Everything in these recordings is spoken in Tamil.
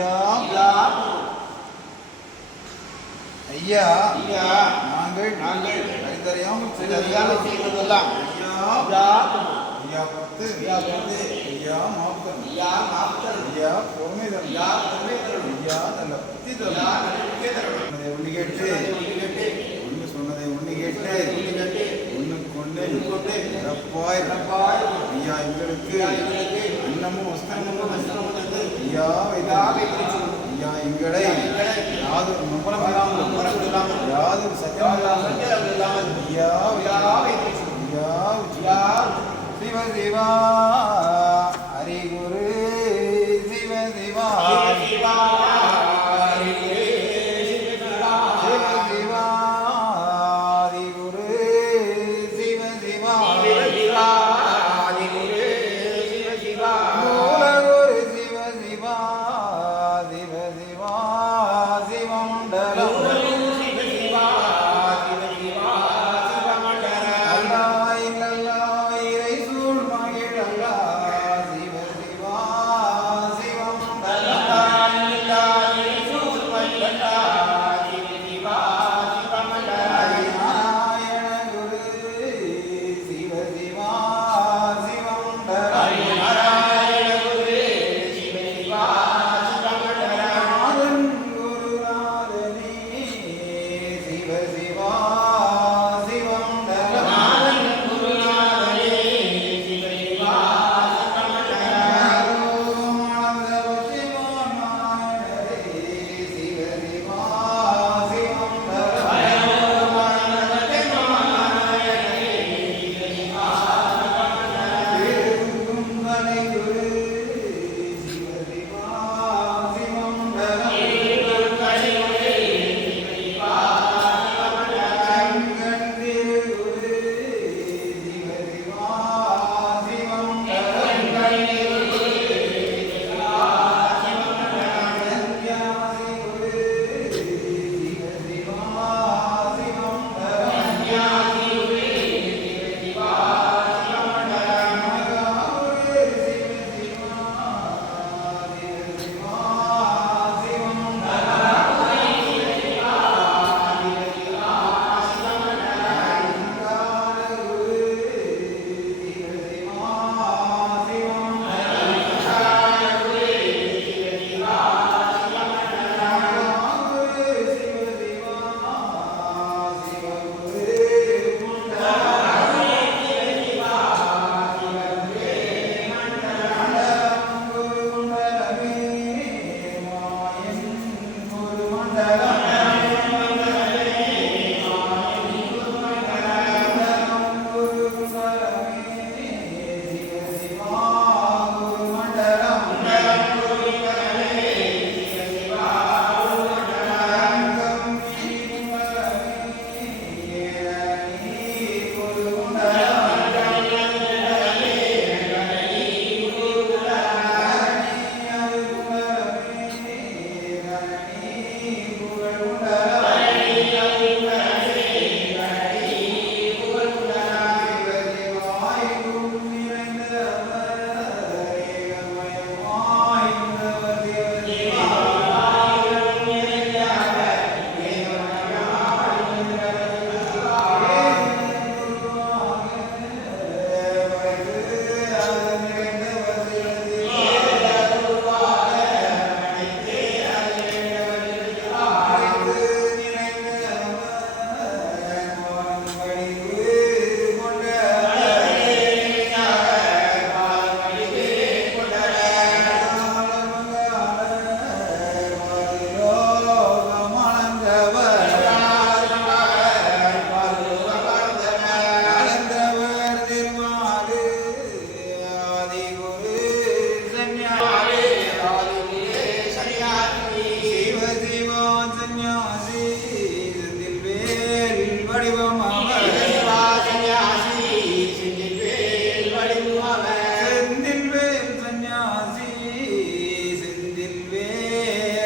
ஐயா ஐயா. ஐயா நாங்கள் நாங்கள் அறிந்தறியாமல் சரியாக செய்ததெல்லாம் செய்ததெல்லாம் ஐயா ஐயா. பத்து ஐயா பத்து ஐயா மாப்பன் ஐயா நாற்பத்தல் ஐயா பொறுமை தரும். ஐயா பொறுமை தரும். ஐயா நல்ல புத்தி ஐயா தரும் நம்பிக்கை தரும். சொன்னதை ஒண்ணு கேட்டு ஒன்று கேட்டு. ஒண்ணு சொன்னதை ஒண்ணு கேட்டு ஒன்று கேட்டு. ஒண்ணு கொண்டு கொண்டு. இறப்பாய் இறப்பாய் ஐயா எங்களுக்கு அன்னமும் வஸ்திரமும் வஸ்திரமும் ஐயா ஐயா எங்களை யாதொரு நம்பரம் இல்லாமல் நம்பரம் இல்லாமல் யாதொரு சத்தியம் இல்லாமல் ஐயா ஐயா. ஐயா சிவ சிவா ஹரிகுரு சிவ சிவா சிவா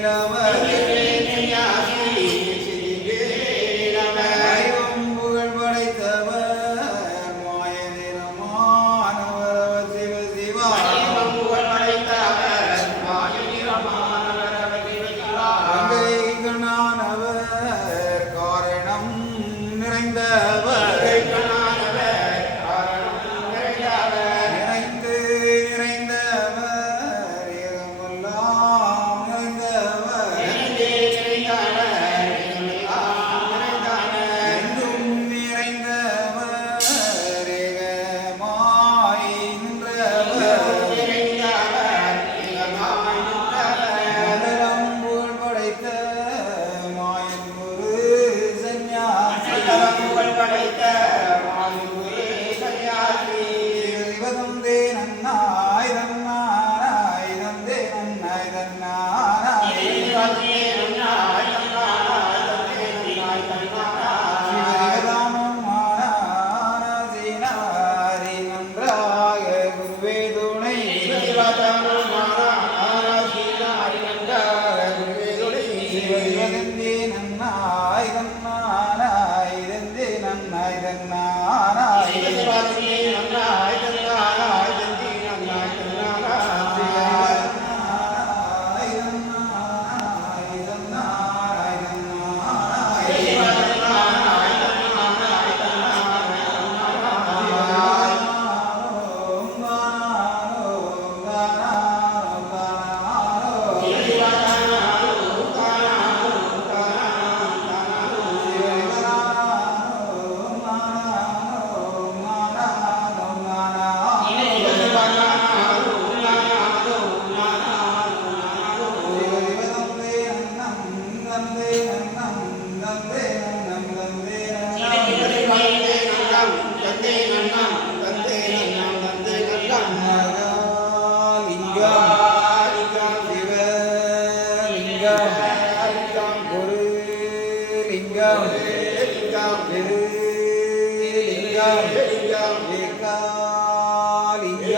namah.